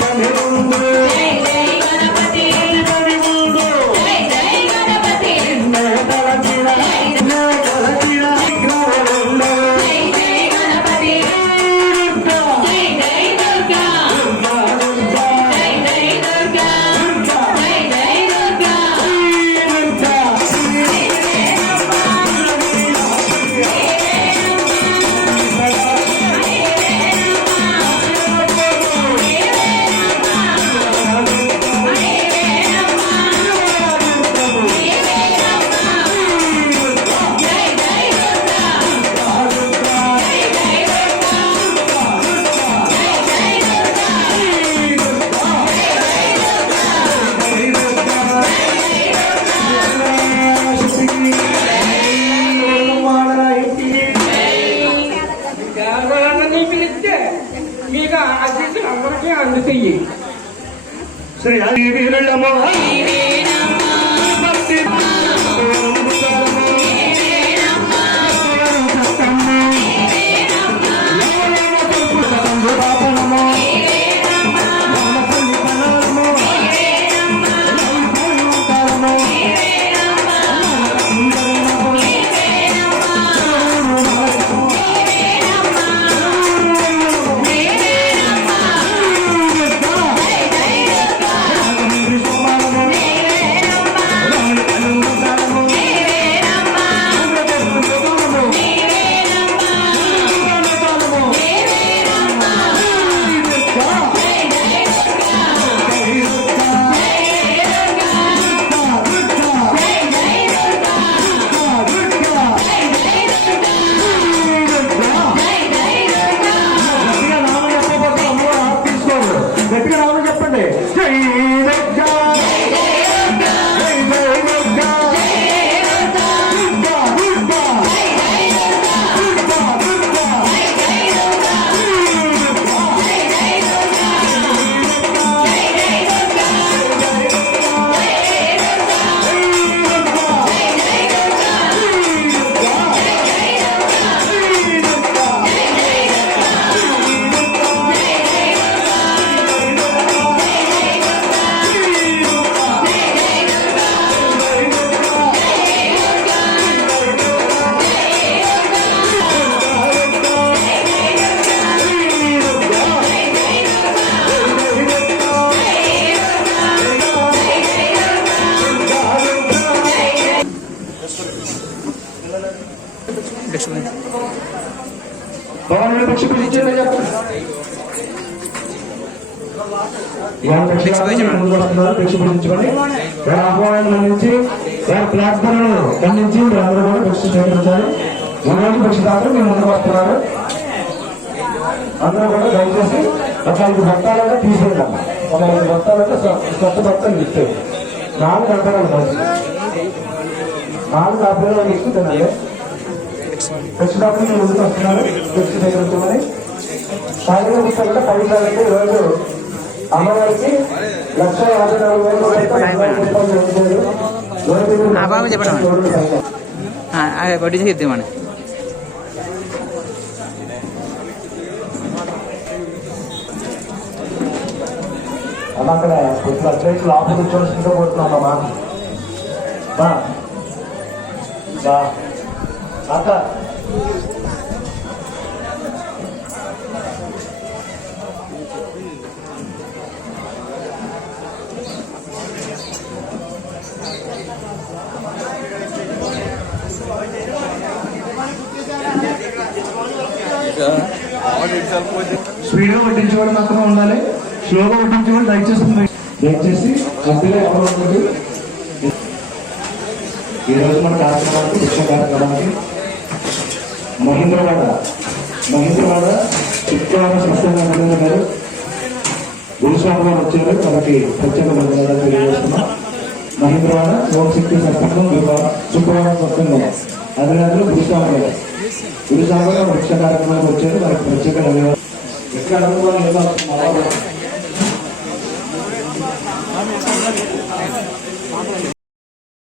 I'm అన్నదీపిలు ఇస్తే మీకు అతిథులు అందరికీ అందుతాయి. శ్రీ అమ్మవారి భవనంలో పక్షి పిలిచేది ముందుకు వస్తున్నారు. ఖండించి మీరు కూడా పక్షి స్వీకరించాలి. ముందు పక్షి దాకా మీరు ముందుకు వస్తున్నారు. అందరూ కూడా దయచేసి ఒక ఐదు బత్తాలంటే తీసేద్దాం. ఒక ఐదు బత్తాలంటే కొత్త బత్తాలు ఇచ్చేది నాలుగు అర్థాలు నాలుగు అర్థాలు ఇస్తుందండి ఖచ్చితంగా ముందుకు వస్తున్నారు ఖర్చు దగ్గర ఉంటుందని సాయంత్రం పుస్తకంలో పవిత్రాలంటే ఈరోజు అమ్మవారికి లక్ష యాభై నాలుగు వేల రూపాయలు ఆ బాబు చెప్పండి. వడ్డీ చేద్దామని అమ్మ అక్కడ ఇప్పుడు వచ్చేసి లోపల కూర్చోవలసిందో పోతున్నామమ్మా బా బా అక్క స్పీడ్గా వడ్డించేవాడు మాత్రమే ఉండాలి. స్లోగా వడ్డించేవాడు దయచేసి దయచేసి మధ్యలో ఎవరు ఉండదు ఈ మన కార్యక్రమానికి కార్యక్రమానికి మహేంద్రవాడ మహేంద్రవాడ శుక్రవారం సత్యంగా గారు గురుస్వామి గారు వచ్చారు. వాళ్ళకి ప్రత్యేక ధన్యవాదాలు తెలియజేస్తున్నాం. మహేంద్రవాడ ఓంశక్తి సత్సంగం శుక్రవారం సత్సంగం. అధికారులు గురుస్వామి గారు. గురుస్వామి గారు వృక్ష కార్యక్రమానికి వచ్చారు. వారికి ప్రత్యేక ధన్యవాదాలు. ఎక్కడ అనుకోవాలి ఏదో అలా